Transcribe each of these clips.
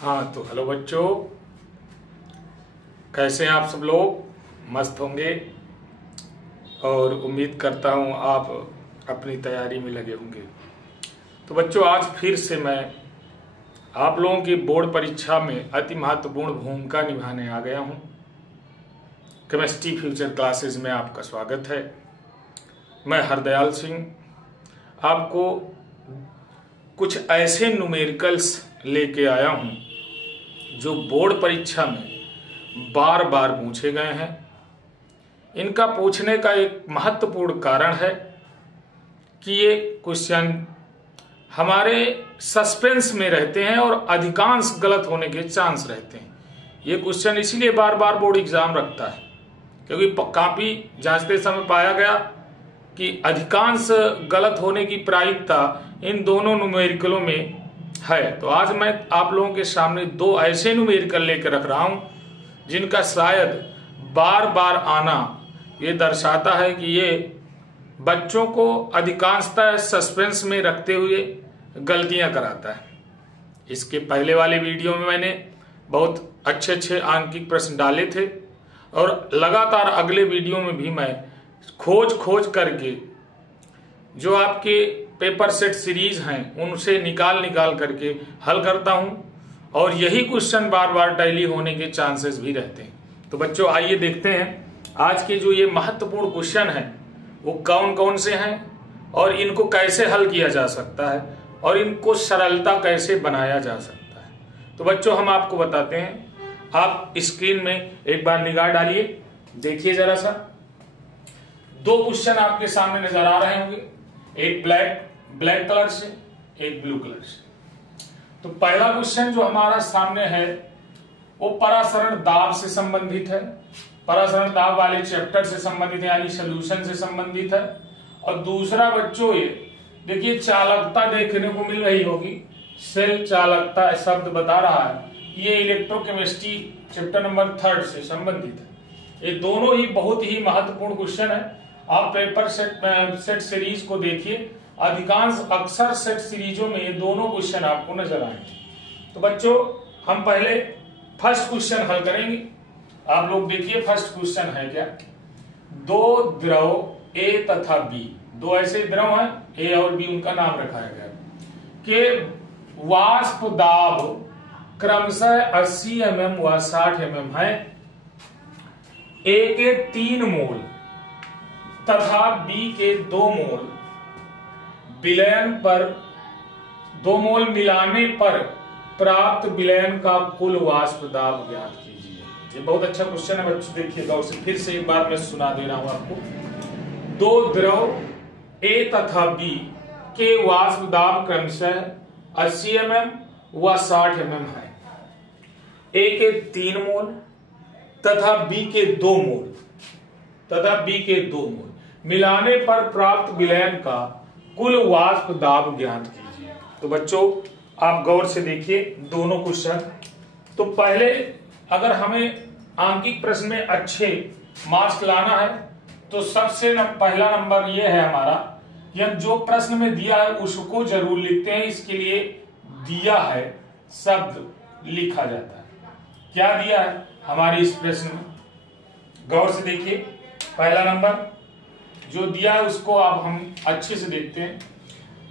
हाँ तो हेलो बच्चों, कैसे हैं आप सब लोग? मस्त होंगे और उम्मीद करता हूँ आप अपनी तैयारी में लगे होंगे। तो बच्चों, आज फिर से मैं आप लोगों की बोर्ड परीक्षा में अति महत्वपूर्ण भूमिका निभाने आ गया हूँ। केमिस्ट्री फ्यूचर क्लासेस में आपका स्वागत है। मैं हरदयाल सिंह आपको कुछ ऐसे न्यूमेरिकल्स लेके आया हूँ जो बोर्ड परीक्षा में बार बार पूछे गए हैं। इनका पूछने का एक महत्वपूर्ण कारण है कि ये क्वेश्चन हमारे सस्पेंस में रहते हैं और अधिकांश गलत होने के चांस रहते हैं। ये क्वेश्चन इसलिए बार बार बोर्ड एग्जाम रखता है क्योंकि काफी जांचते समय पाया गया कि अधिकांश गलत होने की प्रायिकता इन दोनों न्यूमेरिकलों में है। तो आज मैं आप लोगों के सामने दो ऐसे न्यूमेरिकल लेकर रख रहा हूं जिनका शायद बार बार आना ये दर्शाता है कि ये बच्चों को अधिकांशतः सस्पेंस में रखते हुए गलतियां कराता है। इसके पहले वाले वीडियो में मैंने बहुत अच्छे अच्छे आंकिक प्रश्न डाले थे और लगातार अगले वीडियो में भी मैं खोज करके जो आपके पेपर सेट सीरीज हैं उनसे निकाल करके हल करता हूं और यही क्वेश्चन बार बार टैली होने के चांसेस भी रहते हैं। तो बच्चों, आइए देखते हैं आज के जो ये महत्वपूर्ण क्वेश्चन हैं वो कौन कौन से हैं और इनको कैसे हल किया जा सकता है और इनको सरलता कैसे बनाया जा सकता है। तो बच्चों, हम आपको बताते हैं। आप स्क्रीन में एक बार निगाह डालिए, देखिए जरा सा। दो क्वेश्चन आपके सामने नजर आ रहे होंगे, एक ब्लैक कलर से, एक ब्लू कलर से। तो पहला क्वेश्चन जो हमारा सामने है वो परासरण दाब से संबंधित है, परासरण दाब वाले चैप्टर से संबंधित है, यानी सॉल्यूशन से संबंधित है। और दूसरा बच्चों, ये देखिए चालकता देखने को मिल रही होगी, सेल चालकता शब्द बता रहा है, ये इलेक्ट्रोकेमिस्ट्री चैप्टर नंबर 3 से संबंधित है। ये दोनों ही बहुत ही महत्वपूर्ण क्वेश्चन है। आप पेपर सेट सीरीज को देखिए, अधिकांश अक्सर सेट सीरीजों में ये दोनों क्वेश्चन आपको नजर आएंगे। तो बच्चों, हम पहले फर्स्ट क्वेश्चन हल करेंगे। आप लोग देखिए फर्स्ट क्वेश्चन है क्या। दो द्रव ए तथा बी, दो ऐसे द्रव हैं, ए और बी उनका नाम रखा गया, के वाष्प दाब क्रमशः 80 mm व 60 mm है। ए के 3 मोल तथा बी के 2 मोल विलयन पर, 2 मोल मिलाने पर प्राप्त विलयन का कुल वाष्प दाब ज्ञात कीजिए। ये बहुत अच्छा क्वेश्चन है बच्चों, देखिएगा उसे फिर से एक बार मैं सुना दे रहा हूं आपको। दो द्रव ए तथा बी के वाष्प दाब क्रमशः 80 mm व 60 mm है। ए के 3 मोल तथा बी के 2 मोल मिलाने पर प्राप्त विलयन का कुल वाष्प दाब ज्ञात कीजिए। तो बच्चों, आप गौर से देखिए दोनों क्वेश्चन। तो पहले अगर हमें आंकिक प्रश्न में अच्छे मार्क्स लाना है तो सबसे पहला नंबर ये है हमारा, या जो प्रश्न में दिया है उसको जरूर लिखते हैं। इसके लिए दिया है शब्द लिखा जाता है। क्या दिया है हमारे इस प्रश्न में, गौर से देखिए। पहला नंबर जो दिया है उसको अब हम अच्छे से देखते हैं।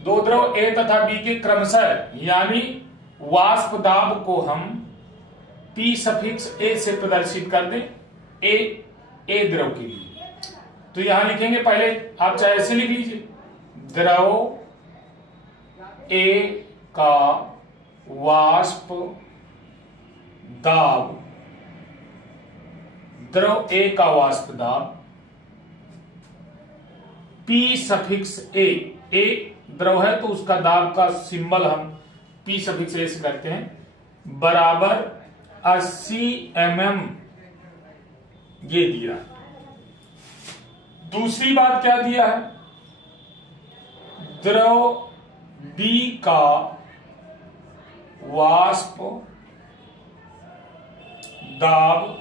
दो द्रव ए तथा बी के क्रमशः, यानी वाष्प दाब को हम P सफिक्स ए से प्रदर्शित कर दें, ए द्रव के लिए। तो यहां लिखेंगे, पहले आप चाहे ऐसे लिख लीजिए, द्रव ए का वाष्प दाब, द्रव ए का वाष्प दाब P सफिक्स ए द्रव है तो उसका दाब का सिंबल हम P सफिक्स ए से करते हैं, बराबर 80 mm ये दिया। दूसरी बात क्या दिया है, द्रव B का वाष्प दाब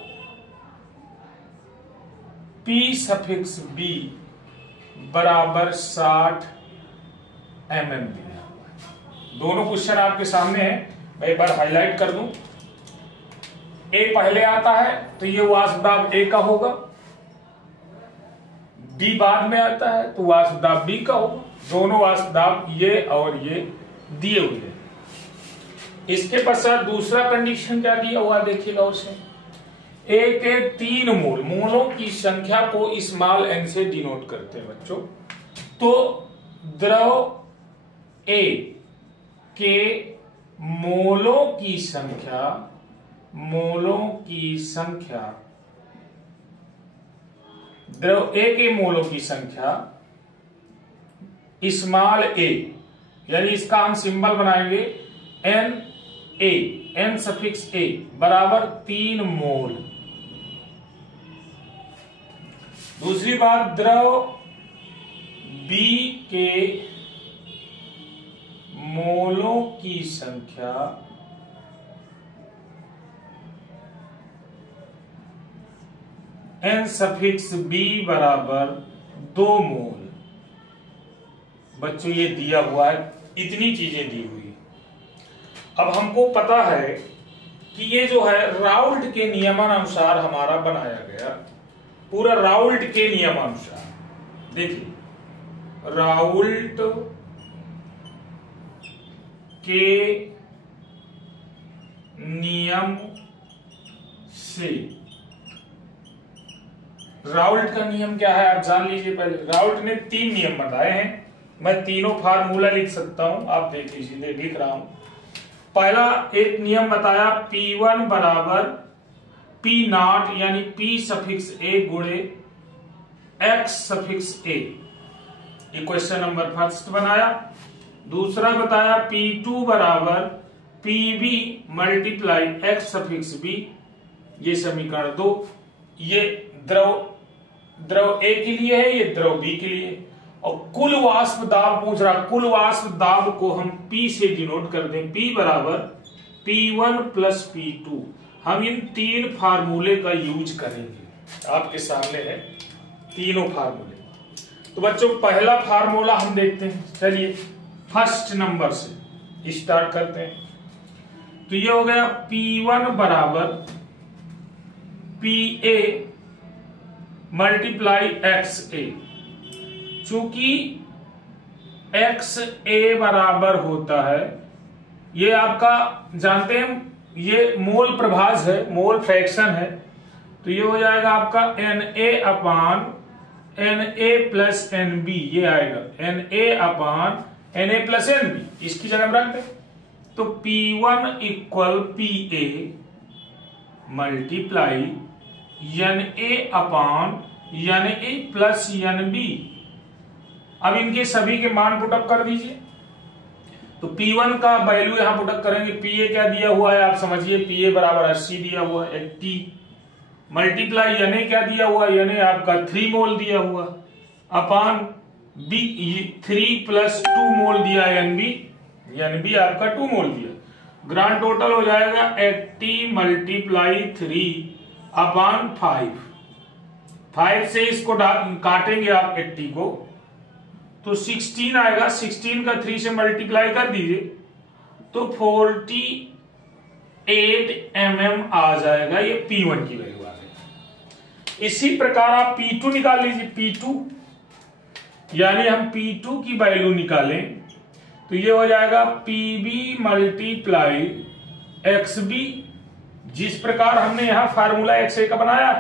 P सफिक्स B बराबर 60 mm दिया हुआ है। दोनों क्वेश्चन आपके सामने हैं। मैं एक बार हाईलाइट कर दूं, ए पहले आता है तो ये वाष्प दाब ए का होगा, बी बाद में आता है तो वाष्प दाब बी का होगा। दोनों वाष्प दाब ये और ये दिए हुए हैं। इसके पश्चात दूसरा कंडीशन क्या दिया हुआ देखिए गौर से, ए के 3 मोल, मोलों की संख्या को स्मॉल एन से डिनोट करते हैं बच्चों। तो द्रव ए के मोलों की संख्या, द्रव ए के मोलों की संख्या स्मॉल ए, यानी इसका हम सिंबल बनाएंगे N A, N suffix A बराबर 3 मोल। दूसरी बात, द्रव बी के मोलों की संख्या एन सफिक्स बी बराबर 2 मोल। बच्चों ये दिया हुआ है, इतनी चीजें दी हुई। अब हमको पता है कि ये जो है राउल्ट के नियमानुसार हमारा बनाया गया, पूरा राउल्ट के नियमानुसार। देखिए राउल्ट के नियम से, राउल्ट का नियम क्या है आप जान लीजिए पहले। राउल्ट ने 3 नियम बताए हैं, मैं तीनों फार्मूला लिख सकता हूं, आप देख लीजिए, लिख रहा हूं। पहला एक नियम बताया, P1 बराबर P0 यानी P सफिक्स ए गुणे X suffix A, equation number first बनाया। दूसरा बताया P2 बराबर PB multiply X suffix B, ये समीकरण 2। ये द्रव ए के लिए है, ये द्रव बी के लिए। और कुल वाष्प दाब पूछ रहा, कुल वाष्प दाब को हम P से डिनोट कर दें, P बराबर P1 प्लस P2। हम इन 3 फार्मूले का यूज करेंगे, आपके सामने है तीनों फार्मूले। तो बच्चों पहला फार्मूला हम देखते हैं, चलिए फर्स्ट नंबर से स्टार्ट करते हैं। तो ये हो गया P1 बराबर PA मल्टीप्लाई XA। चूंकि XA बराबर होता है, ये आपका जानते हैं ये मोल प्रभाज है, मोल फ्रैक्शन है, तो ये हो जाएगा आपका Na अपान Na प्लस NB, ये आएगा Na अपान Na प्लस NB, इसकी जगह रख दें। तो P1 equal PA multiply Na अपान Na प्लस NB। अब इनके सभी के मान पुटअप कर दीजिए। तो P1 का वैल्यू यहां पुटअप करेंगे, PA क्या दिया हुआ है आप समझिए, PA बराबर 80 दिया हुआ है 80, मल्टीप्लाई Na क्या दिया हुआ है, Na आपका 3 मोल दिया हुआ, अपान B 3 प्लस 2 मोल दिया NB आपका 2 मोल दिया। ग्रांड टोटल हो जाएगा 80 मल्टीप्लाई 3 अपान 5 से इसको काटेंगे आप 80 को, तो 16 आएगा। 16 का 3 से मल्टीप्लाई कर दीजिए तो 48 mm आ जाएगा, ये P1 की वैल्यू आ गई। इसी प्रकार आप P2 निकाल लीजिए, P2 यानी हम P2 की वैल्यू निकालें तो ये हो जाएगा PB मल्टीप्लाई XB। जिस प्रकार हमने यहां फार्मूला XA का बनाया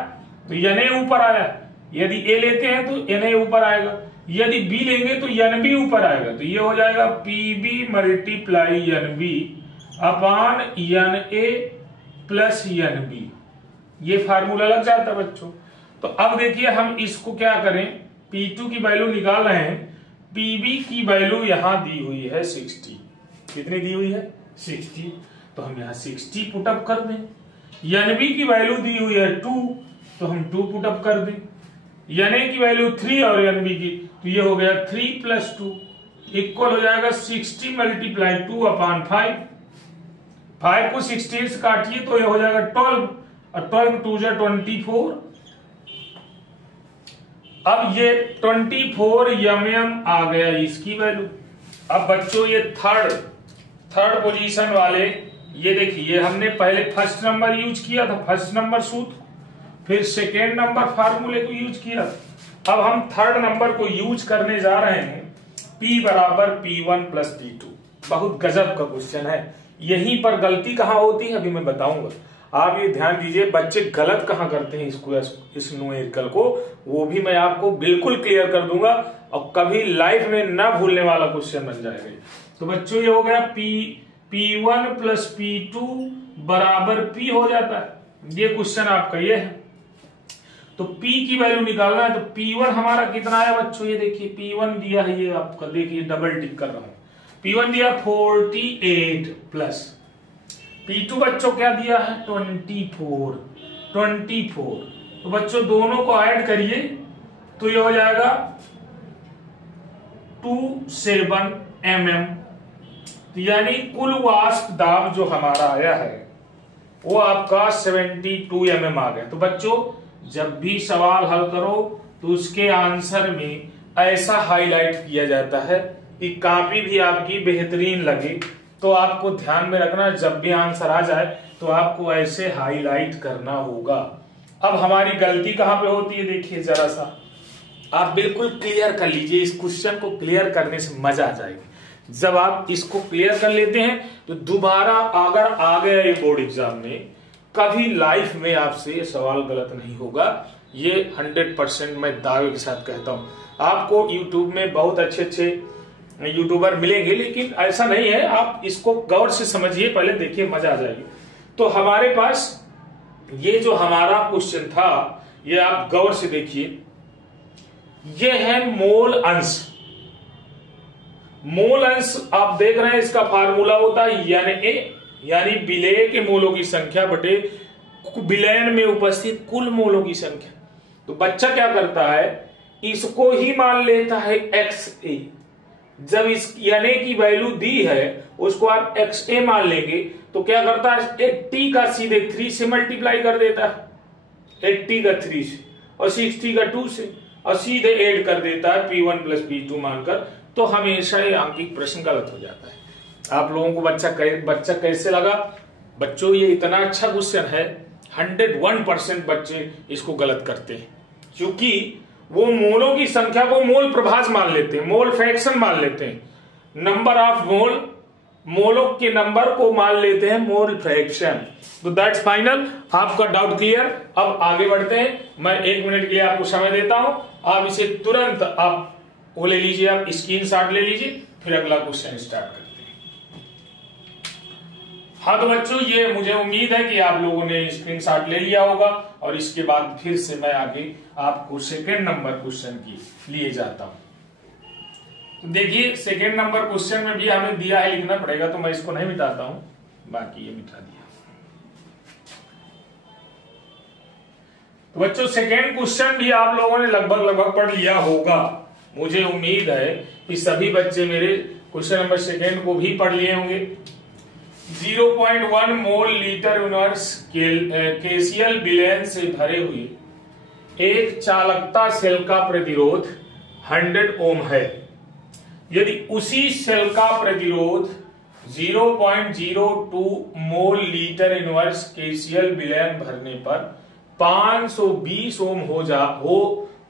तो Na ऊपर आया, यदि A लेते हैं तो Na ऊपर आएगा, यदि B लेंगे तो NB ऊपर आएगा। तो ये हो जाएगा PB मल्टीप्लाई NB अपान Na प्लस NB, ये फार्मूला लग जाता है बच्चों। तो अब देखिए हम इसको क्या करें, P2 की वैल्यू निकाल रहे हैं, PB की वैल्यू यहां दी हुई है 60, कितनी दी हुई है 60, तो हम यहां 60 पुटअप कर दें। NB की वैल्यू दी हुई है 2, तो हम 2 पुटअप कर दें। Na की वैल्यू 3 और NB की, तो ये हो गया 3 प्लस 2 इक्वल हो जाएगा 60 मल्टीप्लाई 2 अपान 5 को 16 से काटिए तो ये हो जाएगा 12 और 12 2 जा 24। अब ये 24 mm आ गया इसकी वैल्यू। अब बच्चों ये थर्ड पोजीशन वाले ये देखिए, ये हमने पहले फर्स्ट नंबर यूज किया था, फर्स्ट नंबर सूत्र, फिर सेकेंड नंबर फार्मूले को यूज किया। अब हम थर्ड नंबर को यूज करने जा रहे हैं, P बराबर P1 प्लस P2। बहुत गजब का क्वेश्चन है। यहीं पर गलती कहाँ होती है अभी मैं बताऊंगा। आप ये ध्यान दीजिए, बच्चे गलत कहाँ करते हैं इसको, इस न्यूमेरिकल को, वो भी मैं आपको बिल्कुल क्लियर कर दूंगा और कभी लाइफ में ना भूलने वाला क्वेश्चन बन जाएगा। तो बच्चों ये हो गया P1 प्लस P2 बराबर P हो जाता है। ये क्वेश्चन आपका ये है। तो P की वैल्यू निकालना है, तो P1 हमारा कितना है बच्चों, ये देखिए P1 दिया है, ये आपका देखिए डबल टिक कर रहा हूं। P1 दिया 48 प्लस P2 बच्चों क्या दिया है 24। तो बच्चों दोनों को ऐड करिए तो ये हो जाएगा 27 mm। यानी कुल वाष्प दाब जो हमारा आया है वो आपका 72 mm आ गया। तो बच्चों जब भी सवाल हल करो तो उसके आंसर में ऐसा हाईलाइट किया जाता है कि कॉपी भी आपकी बेहतरीन लगे। तो आपको ध्यान में रखना, जब भी आंसर आ जाए तो आपको ऐसे हाईलाइट करना होगा। अब हमारी गलती कहां पे होती है देखिए, जरा सा आप बिल्कुल क्लियर कर लीजिए। इस क्वेश्चन को क्लियर करने से मजा आ जाएगी। जब आप इसको क्लियर कर लेते हैं तो दोबारा अगर आ गया ये बोर्ड एग्जाम में, कभी लाइफ में आपसे ये सवाल गलत नहीं होगा। ये 100% मैं दावे के साथ कहता हूं। आपको YouTube में बहुत अच्छे यूट्यूबर मिलेंगे, लेकिन ऐसा नहीं है। आप इसको गौर से समझिए, पहले देखिए, मजा आ जाएगी। तो हमारे पास ये जो हमारा क्वेश्चन था, ये आप गौर से देखिए, ये है मोल अंश। मोल अंश आप देख रहे हैं, इसका फार्मूला होता है NA, यानी विलेय के मोलों की संख्या बटे विलयन में उपस्थित कुल मोलों की संख्या। तो बच्चा क्या करता है, इसको ही मान लेता है XA। जब इस NA की वैल्यू दी है उसको आप XA मान लेंगे तो क्या करता है, 80 का सीधे 3 से मल्टीप्लाई कर देता है, 80 का 3 से और 60 का 2 से, और सीधे ऐड कर देता है P1 प्लस P2 मानकर। तो हमेशा ये आंकिक प्रश्न गलत हो जाता है। आप लोगों को बच्चा कैसे लगा बच्चों, ये इतना अच्छा क्वेश्चन है। 101% बच्चे इसको गलत करते हैं, क्योंकि वो मोलों की संख्या को मोल प्रभाज मान लेते हैं, मोल फ्रैक्शन मान लेते हैं, नंबर ऑफ मोलों के नंबर को मान लेते हैं मोल फ्रैक्शन। तो दैट्स फाइनल। आपका डाउट क्लियर। अब आगे बढ़ते हैं। मैं 1 मिनट के लिए आपको समय देता हूं, आप इसे तुरंत आप वो ले लीजिए, आप स्क्रीनशॉट ले लीजिए, फिर अगला क्वेश्चन स्टार्ट करते हैं। हाँ तो बच्चों, ये मुझे उम्मीद है कि आप लोगों ने स्क्रीनशॉट ले लिया होगा, और इसके बाद फिर से मैं आगे आपको सेकेंड नंबर क्वेश्चन की लिए जाता हूं। तो देखिए, सेकेंड नंबर क्वेश्चन में भी हमें दिया है, लिखना पड़ेगा, तो मैं इसको नहीं मिटाता हूं, बाकी ये मिटा दिया। तो बच्चों सेकेंड क्वेश्चन भी आप लोगों ने लगभग पढ़ लिया होगा। मुझे उम्मीद है कि सभी बच्चे मेरे क्वेश्चन नंबर सेकेंड को भी पढ़ लिए होंगे। 0.1 मोल लीटर यूनिवर्स केसीएल विलयन से भरे हुए एक चालकता सेल का प्रतिरोध 100 ओम है। यदि उसी सेल का प्रतिरोध 0.02 मोल लीटर इनवर्स केसीएल विलयन भरने पर 520 ओम हो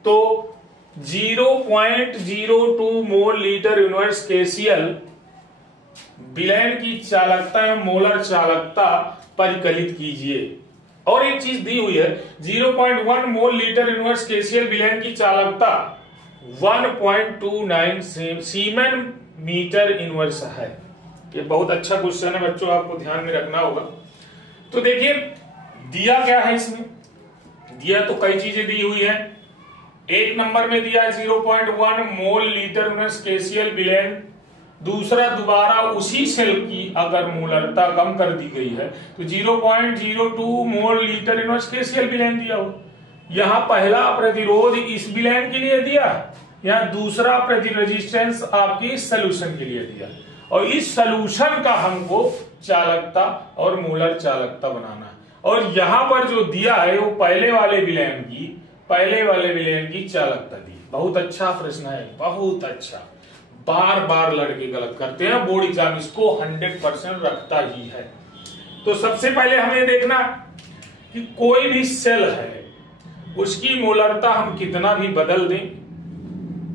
तो 0.02 मोल लीटर इनवर्स केसीएल विलयन की चालकता या मोलर चालकता परिकलित कीजिए। और एक चीज दी हुई है, 0.1 मोल लीटर इनवर्स केसीएल विलयन की चालकता 1.29 सीमेन मीटर इनवर्स है। ये बहुत अच्छा क्वेश्चन है बच्चों, आपको ध्यान में रखना होगा। तो देखिए दिया क्या है इसमें, दिया तो कई चीजें दी हुई है। एक नंबर में दिया 0.1 मोल लीटर इनवर्स केसीएल विलयन, दूसरा दोबारा उसी सेल की अगर मोलरता कम कर दी गई है तो 0.02 मोल लीटर इनवर्स केसीएल विलयन दिया हो। यहां पहला प्रतिरोध इस विलयन के लिए दिया, यहां दूसरा रेजिस्टेंस आपकी सोल्यूशन के लिए दिया, और इस सोल्यूशन का हमको चालकता और मोलर चालकता बनाना है। और यहां पर जो दिया है वो पहले वाले विलयन की चालकता दी। बहुत अच्छा प्रश्न है, बहुत अच्छा। बार बार लड़के गलत करते हैं, बोर्ड एग्जाम इसको 100% रखता ही है। तो सबसे पहले हमें देखना कि कोई भी सेल है उसकी मोलरता हम कितना भी बदल दें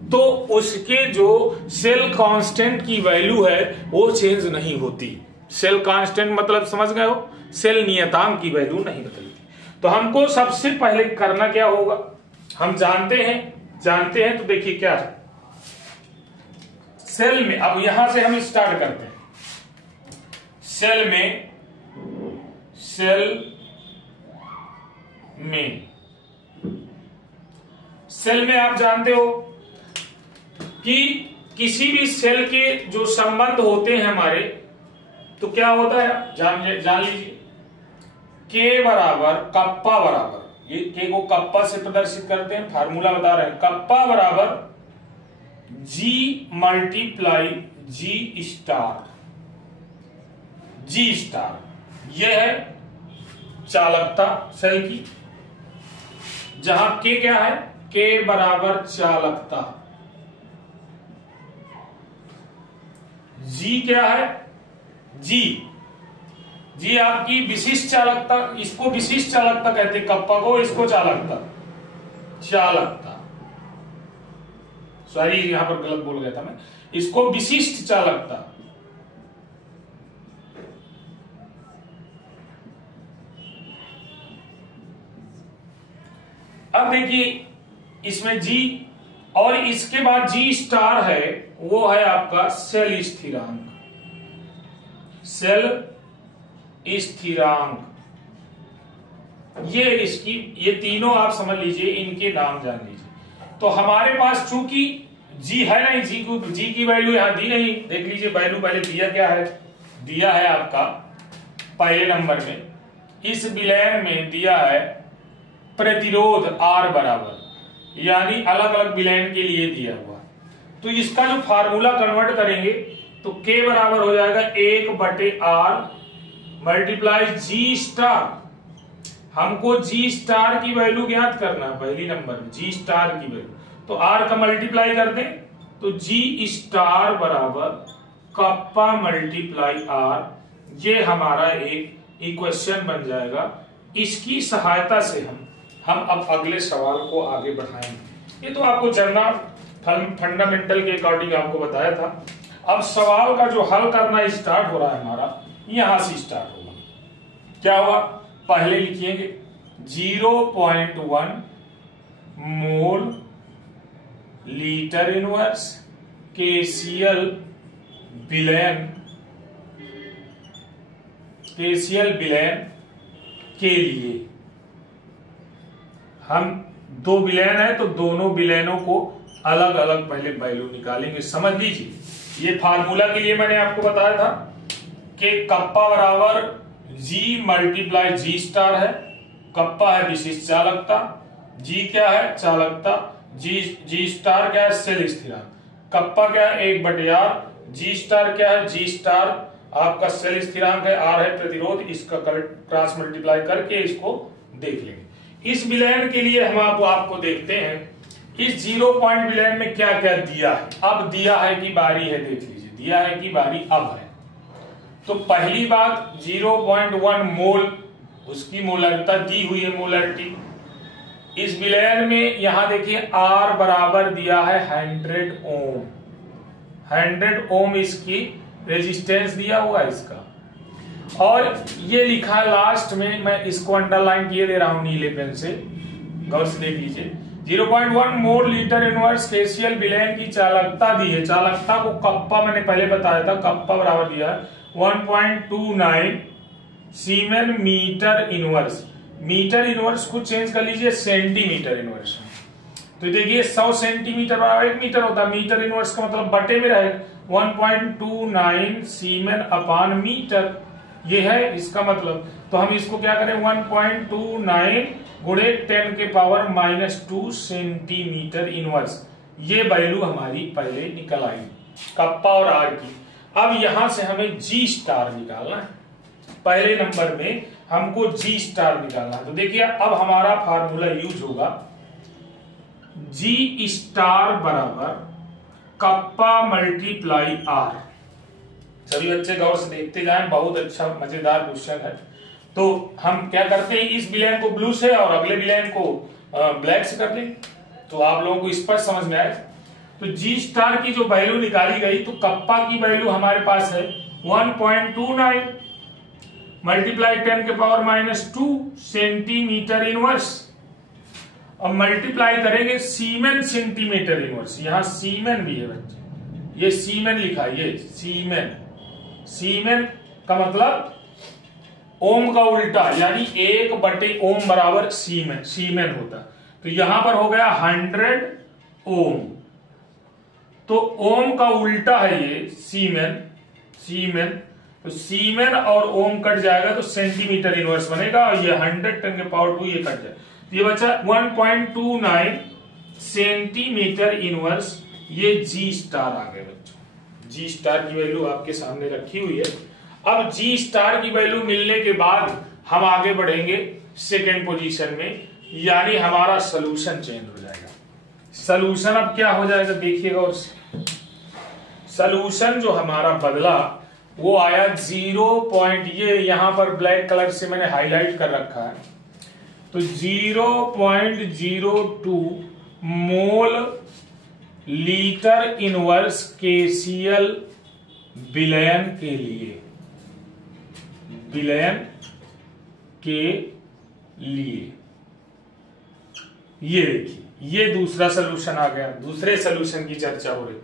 तो उसके जो सेल कांस्टेंट की वैल्यू है वो चेंज नहीं होती। सेल कांस्टेंट मतलब समझ गए हो, सेल नियतांक की वैल्यू नहीं बदलती। तो हमको सबसे पहले करना क्या होगा, हम जानते हैं तो देखिए क्या है सेल में। अब यहां से हम स्टार्ट करते हैं। सेल में आप जानते हो कि किसी भी सेल के जो संबंध होते हैं हमारे, तो क्या होता है जान लीजिए, के बराबर कप्पा बराबर, ये के को कप्पा से प्रदर्शित करते हैं, फार्मूला बता रहे हैं, कप्पा बराबर जी मल्टीप्लाई जी स्टार। यह है चालकता सेल की, जहां के क्या है, के बराबर चालकता, जी क्या है, जी आपकी विशिष्ट चालकता, इसको विशिष्ट चालकता कहते हैं कप्पा को, इसको चालकता सॉरी यहां पर गलत बोल गया था मैं, इसको विशिष्ट चालकता। अब देखिए इसमें जी और इसके बाद जी स्टार है, वो है आपका सेल स्थिरांक। ये तीनों आप समझ लीजिए, इनके नाम जान लीजिए। तो हमारे पास चूंकि जी है नहीं, जी की वैल्यू यहां दी नहीं, देख लीजिए वैल्यू पहले दिया क्या है, दिया है आपका पहले नंबर में, इस विलयन में दिया है प्रतिरोध R बराबर, यानी अलग अलग विलयन के लिए दिया हुआ। तो इसका जो फार्मूला कन्वर्ट करेंगे तो K बराबर हो जाएगा 1/R मल्टीप्लाई जी स्टार। हमको जी स्टार की वैल्यू ज्ञात करना है पहली नंबर में, जी स्टार की वैल्यू, तो R का मल्टीप्लाई कर दें तो जी स्टार बराबर कप्पा मल्टीप्लाई R। ये हमारा एक इक्वेशन बन जाएगा। इसकी सहायता से हम अब अगले सवाल को आगे बढ़ाएंगे। ये तो आपको जनरल फंडामेंटल के अकॉर्डिंग आपको बताया था। अब सवाल का जो हल करना स्टार्ट हो रहा है हमारा, यहां से स्टार्ट होगा। क्या हुआ, पहले लिखिएंगे 0.1 मोल लीटर इनवर्स केसीएल विलयन के लिए, हम दो विलयन है तो दोनों विलयनों को अलग अलग पहले वैल्यू निकालेंगे। समझ लीजिए, ये फार्मूला के लिए मैंने आपको बताया था कि कप्पा बराबर जी मल्टीप्लाई जी स्टार है। कप्पा है विशिष्ट चालकता, जी क्या है चालकता, जी स्टार क्या है सेल स्थिरांक, कप्पा क्या है 1/R, जी स्टार क्या है, जी स्टार आपका सेल स्थिरांक है, R है प्रतिरोध, इसका क्रॉस मल्टीप्लाई करके इसको देख लेंगे। इस विलयन के लिए हम आपको देखते हैं इस 0 पॉइंट विलयन में क्या क्या दिया है। अब दिया है कि बारी है, देख लीजिए दिया है कि बारी अब है। तो पहली बात 0.1 मोल उसकी मोलरता दी हुई है, मोलरिटी। इस विलयन में यहां देखिए R बराबर दिया है 100 ओम, 100 ओम इसकी रेजिस्टेंस दिया हुआ है इसका। और ये लिखा है लास्ट में, मैं इसको अंडरलाइन किए दे रहा हूं नीले पेन से, गौर से देख लीजिए। 0.1 मोल लीटर इनवर्स केसीएल विलयन की चालकता दी है। चालकता को कप्पा मैंने पहले बताया था, कप्पा बराबर दिया है 1.29 सीमेन मीटर इनवर्स। मीटर इनवर्स को चेंज कर लीजिए सेंटीमीटर इनवर्स में, तो देखिए 100 सेंटीमीटर बराबर 1 मीटर होता है। मीटर इनवर्स का मतलब बटे में रहेगा 1.29 सीमेन अपान मीटर, ये है इसका मतलब। तो हम इसको क्या करें 1.29 गुणे 10 के पावर -2 सेंटीमीटर इनवर्स, ये वैल्यू हमारी पहले निकल आई कप्पा और आर की। अब यहां से हमें जी स्टार निकालना है, पहले नंबर में हमको जी स्टार निकालना है। तो देखिए अब हमारा फार्मूला यूज होगा जी स्टार बराबर कप्पा मल्टीप्लाई आर। सभी बच्चे गौर से देखते जाएं, बहुत अच्छा मजेदार क्वेश्चन है। तो हम क्या करते हैं, इस विलेन को ब्लू से और अगले विलेन को ब्लैक से कर लें, तो आप लोगों को स्पष्ट समझ में आए। तो जी स्टार की जो वैल्यू निकाली गई, तो कप्पा की वैल्यू हमारे पास है 1.29 मल्टीप्लाई 10⁻⁻2 सेंटीमीटर इनवर्स। अब मल्टीप्लाई करेंगे सीमेन सेंटीमीटर इनवर्स, यहां सीमेन भी है बच्चे, ये सीमेन लिखा है, ये सीमेन, सीमेन का मतलब ओम का उल्टा, यानी 1/ओम बराबर सीमेन, सीमेन होता। तो यहां पर हो गया 100 ओम, तो ओम का उल्टा है ये सीमेन, सीमेन, तो सीमेन और ओम कट जाएगा तो सेंटीमीटर इनवर्स बनेगा, और ये 100 10⁻², ये कट जाए, तो ये बचा 1.29 सेंटीमीटर इनवर्स, ये जी स्टार आ गए बच्चों। जी स्टार की वैल्यू आपके सामने रखी हुई है। अब जी स्टार की वैल्यु मिलने के बाद हम आगे बढ़ेंगे सेकेंड पोजीशन में, यानी हमारा सोल्यूशन चेंज हो जाएगा। सोल्यूशन अब क्या हो जाएगा देखिएगा, और सोल्यूशन जो हमारा बदला वो आया 0. ये यहां पर ब्लैक कलर से मैंने हाईलाइट कर रखा है, तो 0.02 मोल लीटर इनवर्स KCl विलयन के लिए, विलयन के लिए, ये देखिए ये दूसरा सोल्यूशन आ गया। दूसरे सोल्यूशन की चर्चा हो रही।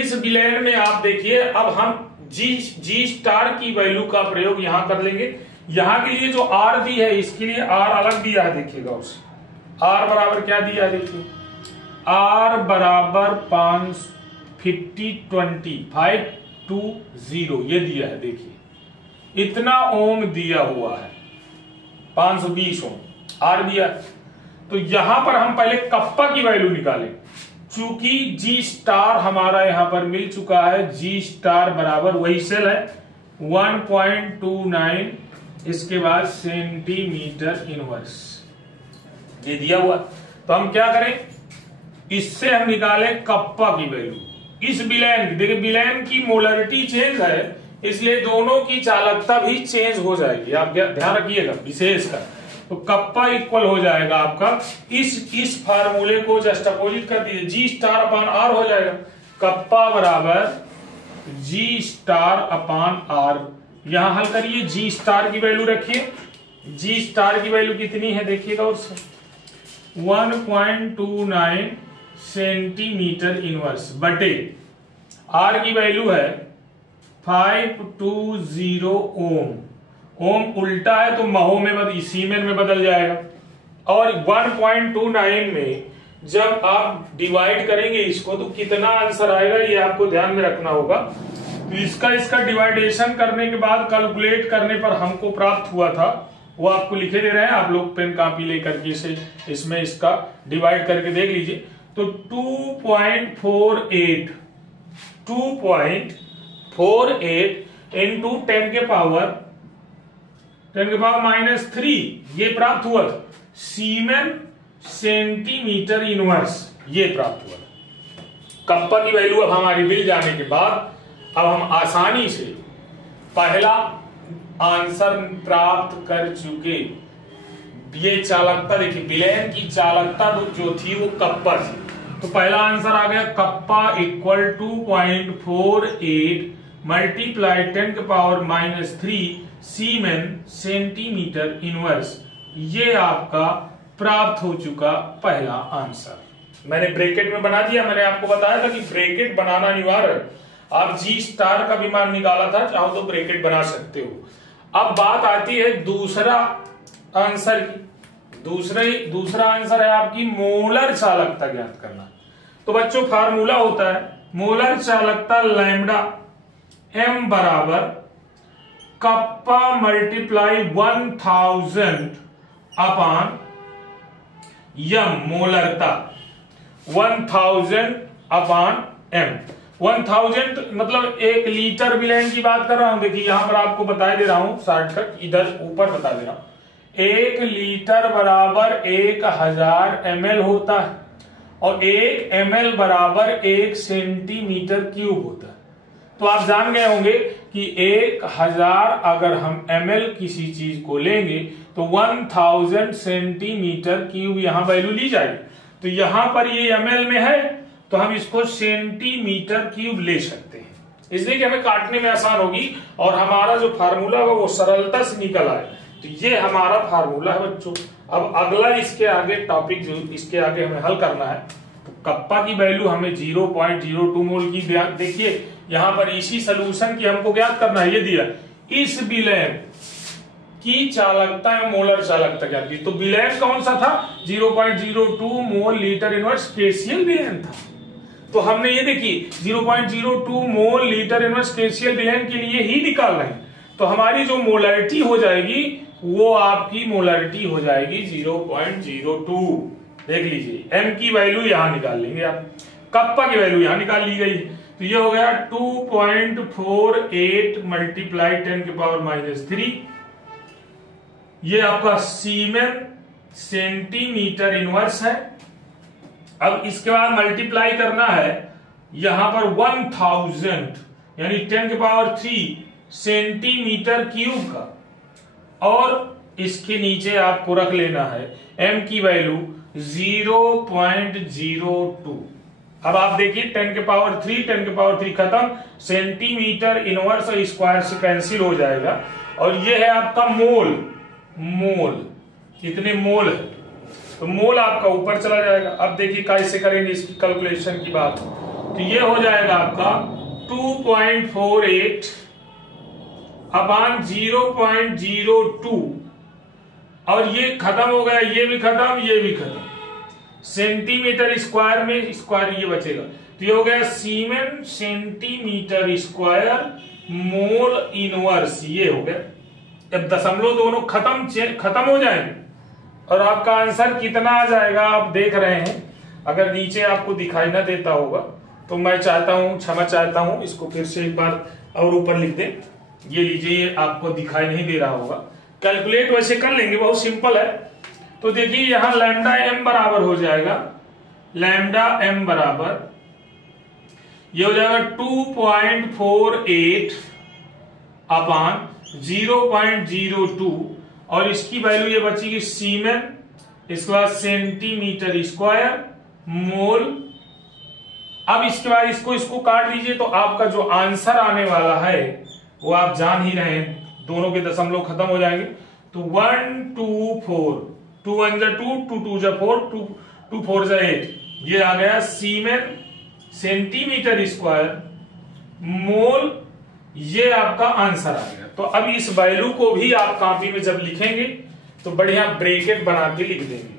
इस विलयन में आप देखिए, अब हम जी स्टार की वैल्यू का प्रयोग यहां कर लेंगे। यहां के लिए जो आर दी है, इसके लिए आर अलग दिया है, देखिएगा उसे आर बराबर क्या दिया है, देखिए आर बराबर 520 ये दिया है, देखिए इतना ओम दिया हुआ है, 520 ओम आर दिया। तो यहां पर हम पहले कप्पा की वैल्यू निकालें, चूंकि जी स्टार हमारा यहां पर मिल चुका है, जी स्टार बराबर वही सेल है 1.29, इसके बाद सेंटीमीटर इनवर्स, ये दिया हुआ। तो हम क्या करें, इससे हम निकालें कप्पा की वैल्यू। इस विलयन, देखिए विलयन की मोलरिटी चेंज है, इसलिए दोनों की चालकता भी चेंज हो जाएगी, आप ध्यान रखिएगा विशेष का। तो कप्पा इक्वल हो जाएगा आपका, इस फार्मूले को जस्ट अपोजिट कर दीजिए, जी स्टार अपान आर हो जाएगा। कप्पा बराबर जी स्टार अपान आर, यहां हल करिए, जी स्टार की वैल्यू रखिए, जी स्टार की वैल्यू कितनी है देखिएगा, उससे 1.29 सेंटीमीटर इनवर्स बटे आर की वैल्यू है 520 ओम। ओम उल्टा है तो महो में सीमेन में बदल जाएगा, और 1.29 में जब आप डिवाइड करेंगे इसको तो कितना आंसर आएगा ये आपको ध्यान में रखना होगा। तो इसका डिवाइडेशन करने के बाद कैलकुलेट करने पर हमको प्राप्त हुआ था, वो आपको लिखे दे रहे हैं, आप लोग पेन कॉपी लेकर के इसे इसमें इसका डिवाइड करके देख लीजिए। तो 2.48 इंटू 10⁻⁻3 ये प्राप्त हुआ था, सीमेन सेंटीमीटर इनवर्स ये प्राप्त हुआ था। कप्पा की वैल्यू अब हमारी मिल जाने के बाद अब हम आसानी से पहला आंसर प्राप्त कर चुके। ये चालकता देखिए, विलयन की चालकता जो थी वो कप्पा थी, तो पहला आंसर आ गया कप्पा इक्वल 2.48 मल्टीप्लाई 10⁻⁻3 सीमेन सेंटीमीटर इनवर्स, ये आपका प्राप्त हो चुका पहला आंसर। मैंने ब्रैकेट में बना दिया, मैंने आपको बताया था कि ब्रैकेट बनाना अनिवार्य है। आप जी स्टार का भी मान निकाला था, चाहो तो ब्रैकेट बना सकते हो। अब बात आती है दूसरा आंसर की। दूसरा आंसर है आपकी मोलर चालकता ज्ञात करना। तो बच्चों फार्मूला होता है मोलर चालकता लैम्डा m बराबर कप्पा मल्टीप्लाई 1000 अपान यम, मोलरता 1000 अपान m। 1000 मतलब 1 लीटर विलयन की बात कर रहा हूं। देखिए यहां पर आपको बता दे रहा हूं शॉर्टकट, इधर ऊपर बता दे रहा हूं। 1 लीटर बराबर 1000 ml होता है और 1 ml बराबर 1 सेंटीमीटर क्यूब होता है। तो आप जान गए होंगे कि 1000 अगर हम ml किसी चीज को लेंगे तो 1000 सेंटीमीटर क्यूब यहां वैल्यू ली जाएगी। तो यहां पर ये ml में है तो हम इसको सेंटीमीटर क्यूब ले सकते हैं, इसलिए कि हमें काटने में आसान होगी और हमारा जो फार्मूला है वो सरलता से निकल आए। तो ये हमारा फार्मूला है बच्चों। अब अगला इसके आगे टॉपिक जो इसके आगे हमें हल करना है, तो कप्पा की वैल्यू हमें 0.02 मोल की देखिए यहां पर इसी सोल्यूशन की हमको ज्ञात करना है। ये दिया इस विलयन की चालकता है मोलर चालकता ज्ञात की। तो विलयन कौन सा था? 0.02 मोल लीटर इनवर्स केसीएल विलयन था। तो हमने ये देखिए 0.02 मोल लीटर इनवर्स केसीएल विलयन के लिए ही निकाल रहे हैं। तो हमारी जो मोलरिटी हो जाएगी वो आपकी मोलरिटी हो जाएगी 0.02। देख लीजिए m की वैल्यू यहां निकाल लेंगे आप, कप्पा की वैल्यू यहां निकाल ली गई। तो ये हो गया 2.48 मल्टीप्लाई 10⁻³ ये आपका सीमेन सेंटीमीटर इनवर्स है। अब इसके बाद मल्टीप्लाई करना है यहां पर 1000 यानी 10⁻³ सेंटीमीटर क्यूब का, और इसके नीचे आपको रख लेना है m की वैल्यू 0.02। अब आप देखिए 10⁻³ खत्म, सेंटीमीटर इनवर्स और स्क्वायर से कैंसिल हो जाएगा, और ये है आपका मोल। कितने मोल है? तो मोल आपका ऊपर चला जाएगा। अब देखिए कैसे करेंगे इसकी कैलकुलेशन की बात। तो ये हो जाएगा आपका 2.48 अपान 0.02, और ये खत्म हो गया, ये भी खत्म, ये भी खत्म। सेंटीमीटर स्क्वायर में स्क्वायर ये बचेगा, तो ये हो गया सीमेन सेंटीमीटर स्क्वायर मोल इनवर्स, ये हो गया। जब दशमलव दोनों खत्म हो जाएंगे और आपका आंसर कितना आ जाएगा आप देख रहे हैं। अगर नीचे आपको दिखाई ना देता होगा तो मैं चाहता हूं, क्षमा चाहता हूं, इसको फिर से एक बार और ऊपर लिख दें। ये लीजिए, ये आपको दिखाई नहीं दे रहा होगा। कैलकुलेट वैसे कर लेंगे, बहुत सिंपल है। तो देखिए यहां लैम्डा m बराबर हो जाएगा, लैम्डा m बराबर ये हो जाएगा 2.48 अपान 0.02, और इसकी वैल्यू ये बचेगी सीमेन, इसके बाद सेंटीमीटर स्क्वायर मोल। अब इसके बाद इसको काट दीजिए, तो आपका जो आंसर आने वाला है वो आप जान ही रहे हैं, दोनों के दशमलव खत्म हो जाएंगे। तो 124, 2 1 जा 2, 2 2 जा 4, 2 4 जा 8, ये आ गया सीमेन सेंटीमीटर स्क्वायर मोल, ये आपका आंसर आ गया। तो अब इस वैल्यू को भी आप कॉपी में जब लिखेंगे तो बढ़िया ब्रैकेट बना के लिख देंगे।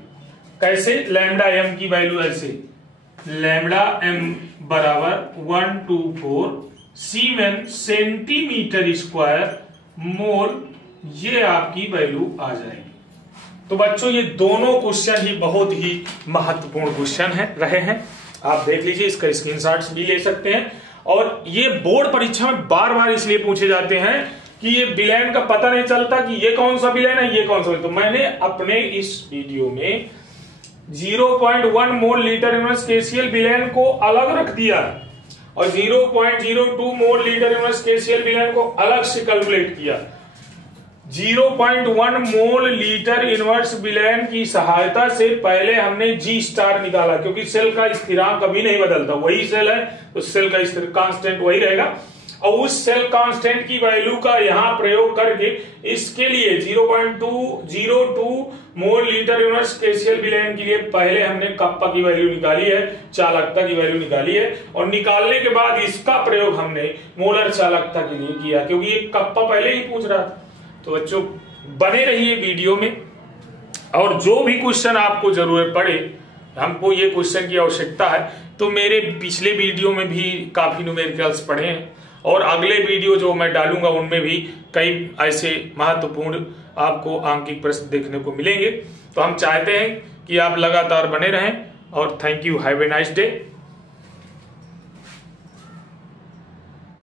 कैसे? लैम्डा m की वैल्यू ऐसे, लैम्डा m बराबर 124 सीमेन सेंटीमीटर स्क्वायर मोल, ये आपकी वैल्यू आ जाएगी। तो बच्चों ये दोनों क्वेश्चन ही बहुत ही महत्वपूर्ण क्वेश्चन रहे हैं। आप देख लीजिए, इसका स्क्रीनशॉट्स भी ले सकते हैं। और ये बोर्ड परीक्षा में बार बार इसलिए पूछे जाते हैं कि ये विलयन का पता नहीं चलता कि ये कौन सा विलयन है, ये कौन सा। तो मैंने अपने इस वीडियो में 0.1 मोल लीटर इनवर्स केसीएल विलयन को अलग रख दिया और 0.02 मोल लीटर इनवर्स केसीएल विलयन को अलग से कैलकुलेट किया। 0.1 मोल लीटर इनवर्स विलयन की सहायता से पहले हमने जी स्टार निकाला, क्योंकि सेल का स्थिरांक कभी नहीं बदलता, वही सेल है तो सेल का कांस्टेंट वही रहेगा। और उस सेल कांस्टेंट की वैल्यू का यहां प्रयोग करके इसके लिए 0.202 मोल लीटर इनवर्स केसीएल विलयन के लिए पहले हमने कप्पा की वैल्यू निकाली है, चालकता की वैल्यू निकाली है, और निकालने के बाद इसका प्रयोग हमने मोलर चालकता के लिए किया, क्योंकि ये कप्पा पहले ही पूछ रहा था। तो बच्चों बने रहिए वीडियो में, और जो भी क्वेश्चन आपको जरूरत पड़े, हमको ये क्वेश्चन की आवश्यकता है, तो मेरे पिछले वीडियो में भी काफी न्यूमेरिकल्स पढ़े हैं, और अगले वीडियो जो मैं डालूंगा उनमें भी कई ऐसे महत्वपूर्ण आपको आंकिक प्रश्न देखने को मिलेंगे। तो हम चाहते हैं कि आप लगातार बने रहें, और thank you, have a nice day.